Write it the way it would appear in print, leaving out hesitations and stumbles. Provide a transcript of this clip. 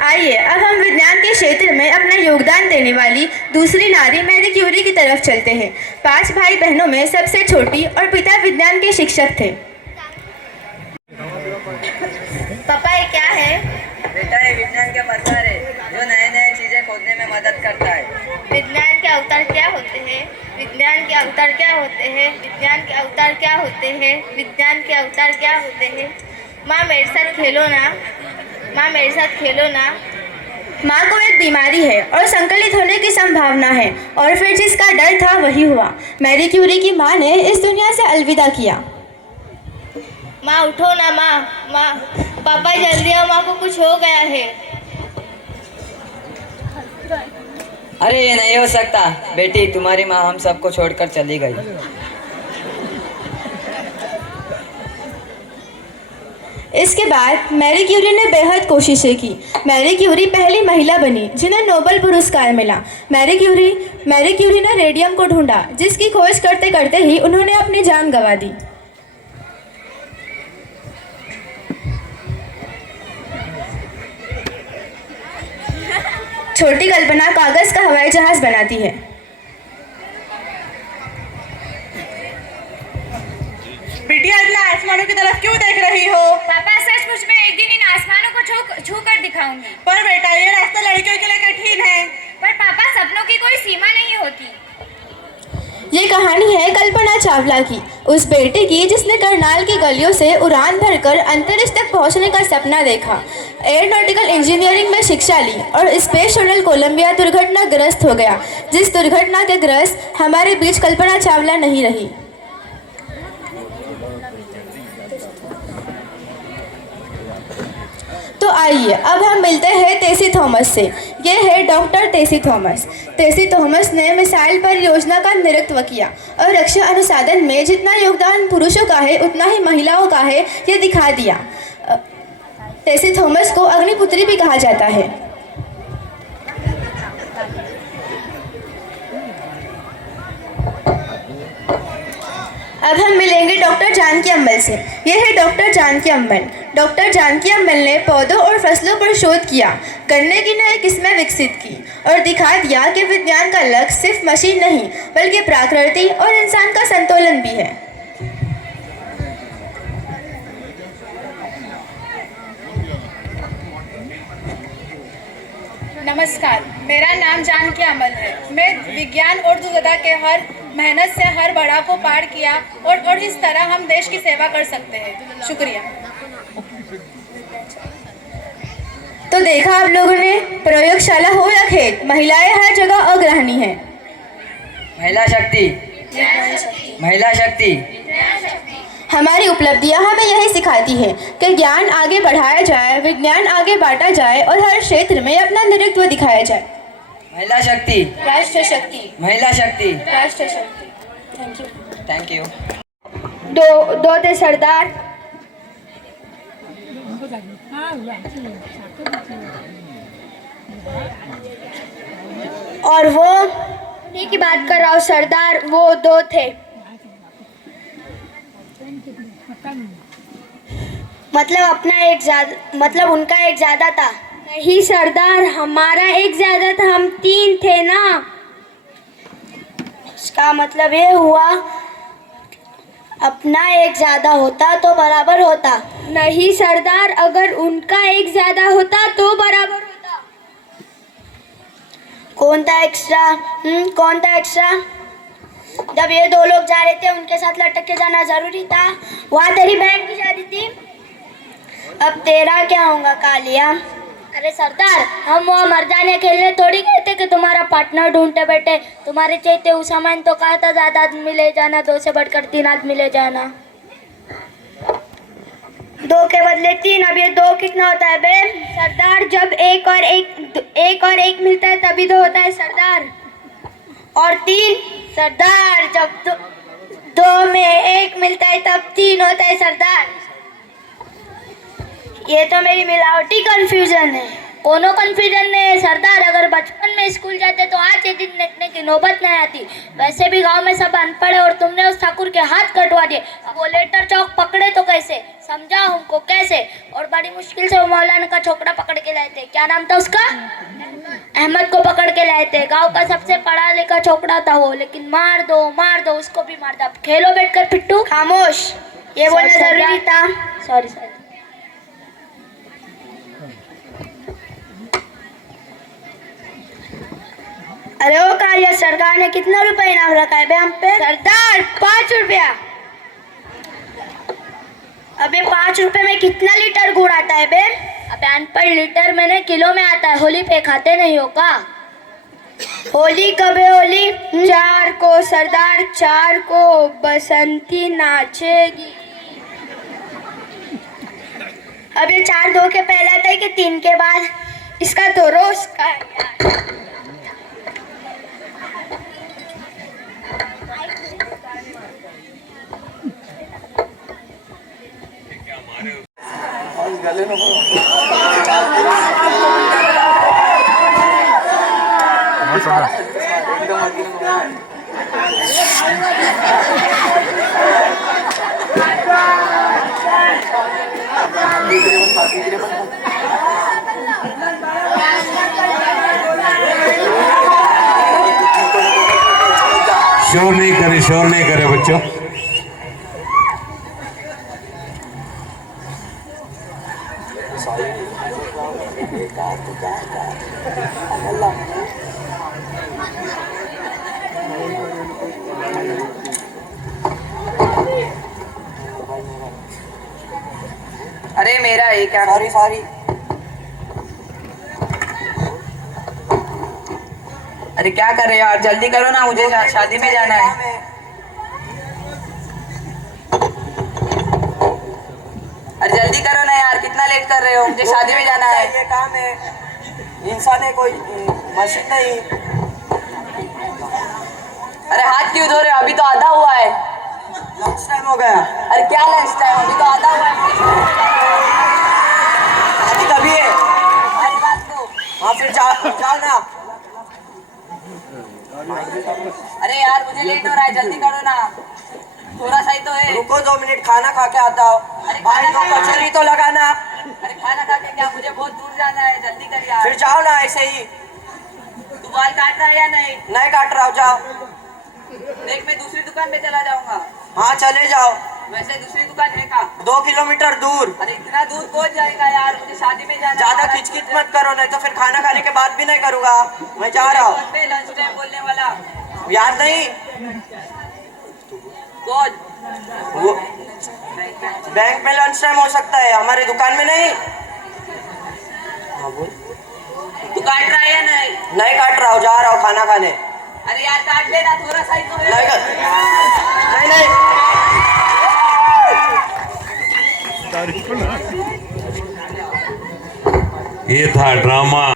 आइए अब हम विज्ञान के क्षेत्र में अपना योगदान देने वाली दूसरी नारी मैरी क्यूरी की तरफ चलते हैं। 5 भाई बहनों में सबसे छोटी और पिता विज्ञान के शिक्षक थे। पापा ये क्या है? बेटा ये विज्ञान का प्रकार है जो नए नए चीजें खोजने में मदद करता है। विज्ञान के अवतार क्या होते हैं? विज्ञान के अवतार क्या होते हैं? विज्ञान के अवतार क्या होते हैं? विज्ञान के अवतार क्या होते हैं? माँ मेरे साथ खेलो ना, माँ मेरे साथ खेलो ना। माँ को एक बीमारी है और संकलित होने की संभावना है और फिर जिसका डर था वही हुआ। मैरी क्यूरी की माँ ने इस दुनिया से अलविदा किया। माँ उठो ना माँ, माँ पापा जल्दी आओ, माँ को कुछ हो गया है। अरे ये नहीं हो सकता बेटी, तुम्हारी माँ हम सबको छोड़कर चली गई। इसके बाद मैरी क्यूरी ने बेहद कोशिशें की। मैरी क्यूरी पहली महिला बनी जिन्हें नोबेल पुरस्कार मिला। मैरी क्यूरी ने रेडियम को ढूंढा, जिसकी खोज करते करते ही उन्होंने अपनी जान गंवा दी। छोटी कल्पना कागज का हवाई जहाज बनाती है। बिटिया इतना आसमानों की तरफ क्यों देख रही हो? पापा सचमुच में एक दिन इन आसमानों को छू कर दिखाऊंगी। पर बेटा ये रास्ता लड़कियों के लिए कठिन है। पर पापा सपनों की कोई सीमा नहीं होती। ये कहानी है कल्पना चावला की, उस बेटे की जिसने करनाल की गलियों से उड़ान भरकर अंतरिक्ष तक पहुंचने का सपना देखा, एयरोनॉटिकल इंजीनियरिंग में शिक्षा ली और स्पेस शटल कोलंबिया दुर्घटनाग्रस्त हो गया। जिस दुर्घटना के ग्रस्त हमारे बीच कल्पना चावला नहीं रही। तो आइए अब हम मिलते हैं टेसी थॉमस से। ये है डॉक्टर टेसी थॉमस। टेसी थॉमस ने मिसाइल परियोजना का नेतृत्व किया और रक्षा अनुसंधान में जितना योगदान पुरुषों का है उतना ही महिलाओं का है, ये दिखा दिया। टेसी थॉमस को अग्निपुत्री भी कहा जाता है। अब हम मिलेंगे डॉक्टर जानकी अम्बल से। ये है डॉक्टर जानकी अम्बल। डॉक्टर जानकी अम्बल ने पौधों और फसलों पर शोध किया, गन्ने की नई किस्में विकसित की और दिखा दिया कि विज्ञान का लक्ष्य सिर्फ मशीन नहीं बल्कि प्रकृति और इंसान का संतुलन भी है। नमस्कार, मेरा नाम जानकी अमल है। मैं विज्ञान और दुर्गता के हर मेहनत से हर बड़ा को पार किया और इस तरह हम देश की सेवा कर सकते हैं। शुक्रिया। तो देखा आप लोगों ने, प्रयोगशाला हो या खेत, महिलाएं हर जगह अग्रणी हैं। महिला शक्ति, महिला शक्ति। हमारी उपलब्धियां हमें यही सिखाती है कि ज्ञान आगे बढ़ाया जाए, विज्ञान आगे बांटा जाए और हर क्षेत्र में अपना नेतृत्व दिखाया जाए। महिला शक्ति, राष्ट्र शक्ति, महिला शक्ति, राष्ट्र शक्ति। Thank you. दो थे सरदार, और वो उन्हीं की बात कर रहा हूँ सरदार, वो 2 थे। मतलब उनका एक ज्यादा था। नहीं सरदार, हमारा एक ज्यादा था, हम 3 थे ना। इसका मतलब ये हुआ अपना एक ज्यादा होता तो बराबर होता। नहीं सरदार, अगर उनका एक ज्यादा होता तो बराबर होता। कौन था एक्स्ट्रा? कौन था एक्स्ट्रा? जब ये 2 लोग जा रहे थे उनके साथ लटक के जाना जरूरी था। वहाँ तेरी बहन की शादी थी। अब तेरा क्या होगा कालिया? अरे सरदार, हम वहाँ मर जाने खेलने थोड़ी गए थे कि तुम्हारा पार्टनर ढूंढते बैठे। तुम्हारे चैते उस समय तो कहा था ज्यादा आदमी ले जाना, 2 से बढ़कर 3 आदमी ले जाना। 2 के बदले 3, अब ये 2 कितना होता है बे? सरदार, जब एक और एक मिलता है तभी 2 होता है सरदार। और 3 सरदार, जब 2 में 1 मिलता है तब 3 होता है सरदार। ये तो मेरी मिलावटी कंफ्यूजन है। कोनो कंफ्यूजन नहीं है सरदार। अगर बचपन में स्कूल जाते तो आज ये दिन देखने की नौबत नहीं आती। वैसे भी गांव में सब अनपढ़ है और तुमने उस ठाकुर ठाकुर के हाथ कटवा दिए। अब वो लेटर चौक पकड़े तो कैसे, समझा हमको कैसे। और बड़ी मुश्किल से वो मौलाना का छोकरा पकड़ के लाए थे, क्या नाम था उसका, अहमद को पकड़ के लाए थे। गांव का सबसे पढ़ा लिखा छोकरा था वो, लेकिन मार दो उसको भी मार दो। अब खेलो बैठकर पिट्टू। खामोश, ये बोलना जरूरी था। सॉरी। अरे ओ कालिया, सरकार ने कितना रुपए इनाम रखा है बे हम पे? सरदार 5 रुपया। अबे 5 रुपए में कितना लीटर गुड़ आता है बे? अबे अनपढ़, लीटर में नहीं किलो में आता है। होली पे खाते नहीं हो का? होली कब है होली? 4 को सरदार, 4 को बसंती नाचेगी। अब ये 4 2 के पहले आता है कि 3 के बाद? इसका तो रोज का है यार। शोर नहीं करे बच्चों। अरे मेरा ये क्या, सॉरी। अरे क्या कर रहे हो यार, जल्दी करो ना, मुझे शादी में जाना है। अरे जल्दी करो ना यार, कितना लेट कर रहे हो, मुझे शादी में जाना है। ये काम है, इंसान है, कोई मशीन नहीं। अरे हाथ क्यों धो रहे हो, अभी तो आधा हुआ है। लंच टाइम हो गया। अरे क्या लंच टाइम, अभी तो आधा हुआ है। अभी कभी है। अरे बात तो, हाँ फिर जाओ ना। अरे यार मुझे लेट हो रहा है, जल्दी करो ना, थोड़ा सा ही तो है। रुको 2 मिनट, खाना खा के आता हूँ। भाई को कचौरी तो लगाना। अरे खाना खा के क्या, मुझे बहुत दूर जाना है, जल्दी कर यार। फिर जाओ ना ऐसे ही। तू बाल काट रहा है या नहीं? नहीं काट रहा हूँ, जाओ। देख मैं दूसरी दुकान पे चला जाऊंगा। हाँ चले जाओ। वैसे दूसरी दुकान है का? 2 किलोमीटर दूर। अरे इतना दूर पहुंच जाएगा यार, मुझे शादी में जाना। ज्यादा खिचकिच मत करो, नहीं तो फिर खाना खाने के बाद भी नहीं करूँगा। मैं जा रहा हूँ। लंच टाइम बोलने वाला याद नहीं? वो बैंक में लंच टाइम हो सकता है, हमारे दुकान में नहीं। हाँ बोल। तू काट रहा है या नहीं? नहीं काट रहा हूँ, जा रहा हूँ खाना खाने। अरे यार काट लेना, थोड़ा सा ही तो है। नहीं। ये था ड्रामा।